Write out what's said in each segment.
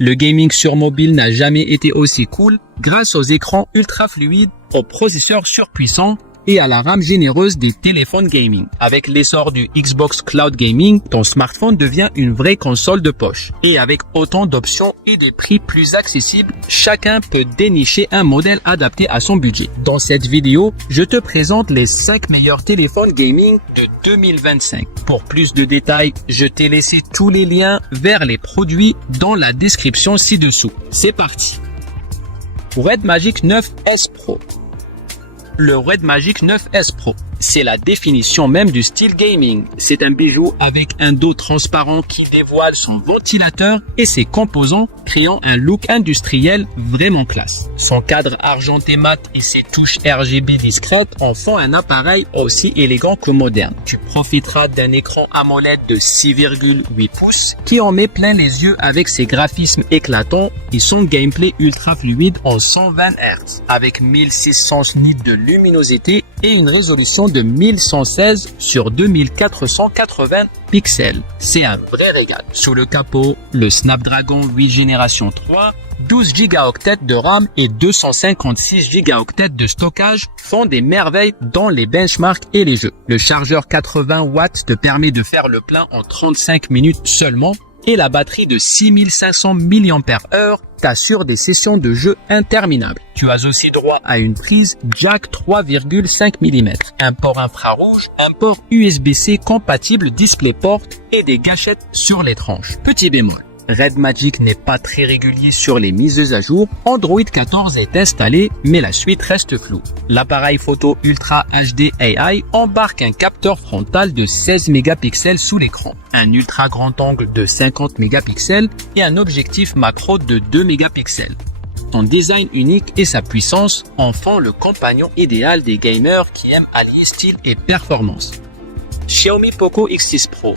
Le gaming sur mobile n'a jamais été aussi cool grâce aux écrans ultra fluides, aux processeurs surpuissants et à la RAM généreuse des téléphones gaming. Avec l'essor du Xbox Cloud Gaming, ton smartphone devient une vraie console de poche. Et avec autant d'options et des prix plus accessibles, chacun peut dénicher un modèle adapté à son budget. Dans cette vidéo, je te présente les 5 meilleurs téléphones gaming de 2025. Pour plus de détails, je t'ai laissé tous les liens vers les produits dans la description ci-dessous. C'est parti! Red Magic 9S Pro. Le Red Magic 9S Pro, c'est la définition même du style gaming. C'est un bijou avec un dos transparent qui dévoile son ventilateur et ses composants, créant un look industriel vraiment classe. Son cadre argenté mat et ses touches RGB discrètes en font un appareil aussi élégant que moderne. Tu profiteras d'un écran AMOLED de 6,8 pouces qui en met plein les yeux avec ses graphismes éclatants et son gameplay ultra fluide en 120 Hz avec 1600 nits de luminosité et une résolution de 1116 sur 2480 pixels. C'est un vrai régal. Sous le capot, le Snapdragon 8 génération 3, 12 Go de RAM et 256 Go de stockage font des merveilles dans les benchmarks et les jeux. Le chargeur 80 watts te permet de faire le plein en 35 minutes seulement et la batterie de 6500 mAh t'assure des sessions de jeu interminables. Tu as aussi droit à une prise jack 3,5 mm, un port infrarouge, un port USB-C compatible DisplayPort et des gâchettes sur les tranches. Petit bémol, Red Magic n'est pas très régulier sur les mises à jour. Android 14 est installé, mais la suite reste floue. L'appareil photo Ultra HD AI embarque un capteur frontal de 16 mégapixels sous l'écran, un ultra grand angle de 50 mégapixels et un objectif macro de 2 mégapixels. Son design unique et sa puissance en font le compagnon idéal des gamers qui aiment allier style et performance. Xiaomi Poco X6 Pro.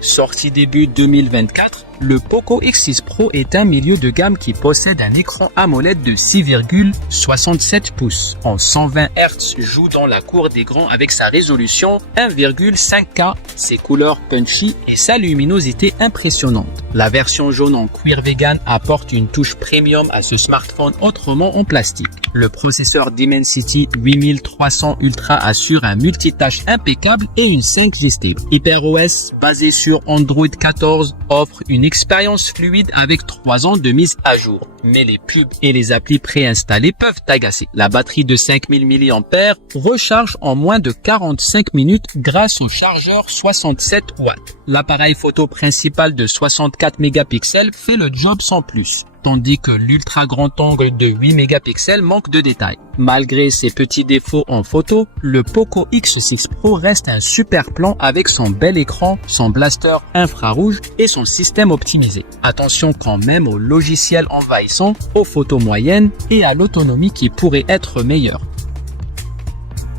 Sorti début 2024, le Poco X6 Pro est un milieu de gamme qui possède un écran AMOLED de 6,67 pouces en 120 Hz, joue dans la cour des grands avec sa résolution 1,5K, ses couleurs punchy et sa luminosité impressionnante. La version jaune en cuir vegan apporte une touche premium à ce smartphone autrement en plastique. Le processeur Dimensity 8300 Ultra assure un multitâche impeccable et une 5G stable. HyperOS, basé sur Android 14, offre une expérience fluide avec 3 ans de mise à jour. Mais les pubs et les applis préinstallés peuvent t'agacer. La batterie de 5000 mAh recharge en moins de 45 minutes grâce au chargeur 67 watts. L'appareil photo principal de 64 mégapixels fait le job sans plus, tandis que l'ultra grand angle de 8 mégapixels manque de détails. Malgré ses petits défauts en photo, le Poco X6 Pro reste un super plan avec son bel écran, son blaster infrarouge et son système optimisé. Attention quand même aux logiciels envahissants, aux photos moyennes et à l'autonomie qui pourrait être meilleure.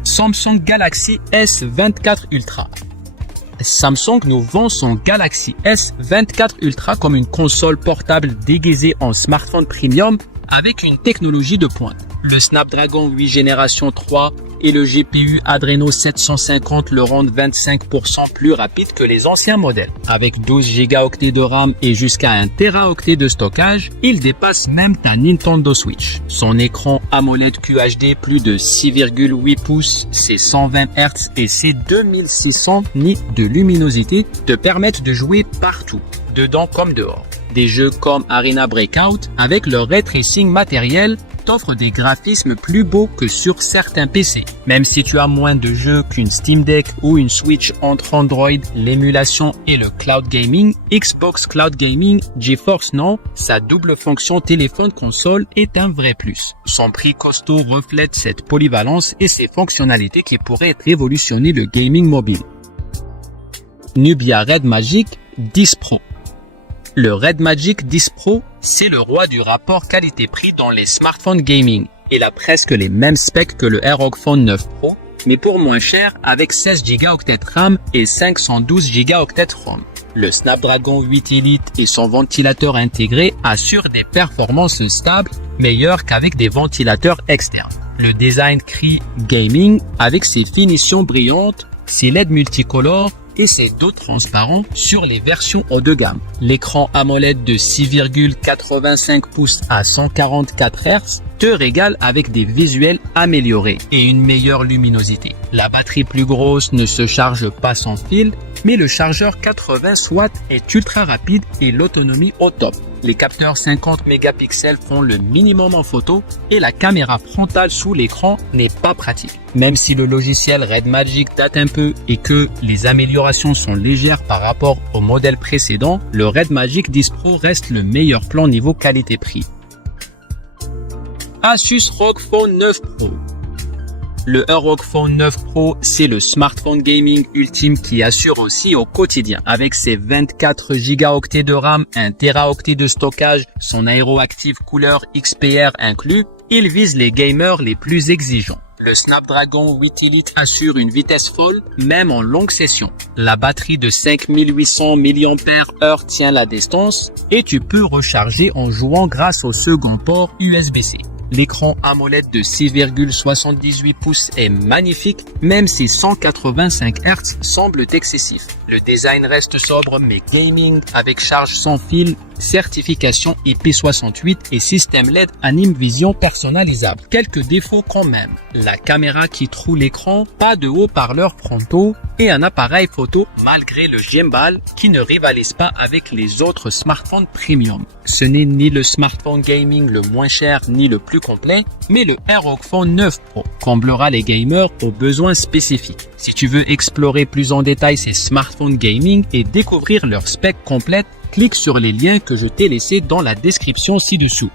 Samsung Galaxy S24 Ultra. Samsung nous vend son Galaxy S24 Ultra comme une console portable déguisée en smartphone premium avec une technologie de pointe. Le Snapdragon 8 génération 3 et le GPU Adreno 750 le rendent 25% plus rapide que les anciens modèles. Avec 12 Go de RAM et jusqu'à 1 Teraoctet de stockage, il dépasse même ta Nintendo Switch. Son écran AMOLED QHD plus de 6,8 pouces, ses 120 Hz et ses 2600 nits de luminosité te permettent de jouer partout, dedans comme dehors. Des jeux comme Arena Breakout, avec leur ray tracing matériel, t'offre des graphismes plus beaux que sur certains PC. Même si tu as moins de jeux qu'une Steam Deck ou une Switch entre Android, l'émulation et le cloud gaming, Xbox Cloud Gaming GeForce Now, sa double fonction téléphone-console est un vrai plus. Son prix costaud reflète cette polyvalence et ses fonctionnalités qui pourraient révolutionner le gaming mobile. Nubia Red Magic 10 Pro. Le Red Magic 10 Pro, c'est le roi du rapport qualité-prix dans les smartphones gaming. Il a presque les mêmes specs que le ROG Phone 9 Pro, mais pour moins cher avec 16 Go RAM et 512 Go ROM. Le Snapdragon 8 Elite et son ventilateur intégré assurent des performances stables, meilleures qu'avec des ventilateurs externes. Le design crie gaming avec ses finitions brillantes, ses LED multicolores et ses dos transparents sur les versions haut de gamme. L'écran AMOLED de 6,85 pouces à 144 Hz te régale avec des visuels améliorés et une meilleure luminosité. La batterie plus grosse ne se charge pas sans fil, mais le chargeur 80 watts est ultra rapide et l'autonomie au top. Les capteurs 50 mégapixels font le minimum en photo et la caméra frontale sous l'écran n'est pas pratique. Même si le logiciel Red Magic date un peu et que les améliorations sont légères par rapport au modèle précédent, le Red Magic 10 Pro reste le meilleur plan niveau qualité-prix. Asus ROG Phone 9 Pro. Le ROG Phone 9 Pro, c'est le smartphone gaming ultime qui assure aussi au quotidien. Avec ses 24 Go de RAM, 1 Teraoctet de stockage, son aéroactive couleur XPR inclus, il vise les gamers les plus exigeants. Le Snapdragon 8 Elite assure une vitesse folle, même en longue session. La batterie de 5800 mAh tient la distance et tu peux recharger en jouant grâce au second port USB-C. L'écran AMOLED de 6,78 pouces est magnifique, même si 185 Hz semblent excessifs. Le design reste sobre mais gaming avec charge sans fil, certification IP68 et système LED Anime Vision personnalisable. Quelques défauts quand même. La caméra qui troue l'écran, pas de haut-parleurs frontaux et un appareil photo malgré le gimbal qui ne rivalise pas avec les autres smartphones premium. Ce n'est ni le smartphone gaming le moins cher ni le plus complet, mais le ROG Phone 9 Pro comblera les gamers aux besoins spécifiques. Si tu veux explorer plus en détail ces smartphones gaming et découvrir leur spec complète, clique sur les liens que je t'ai laissés dans la description ci-dessous.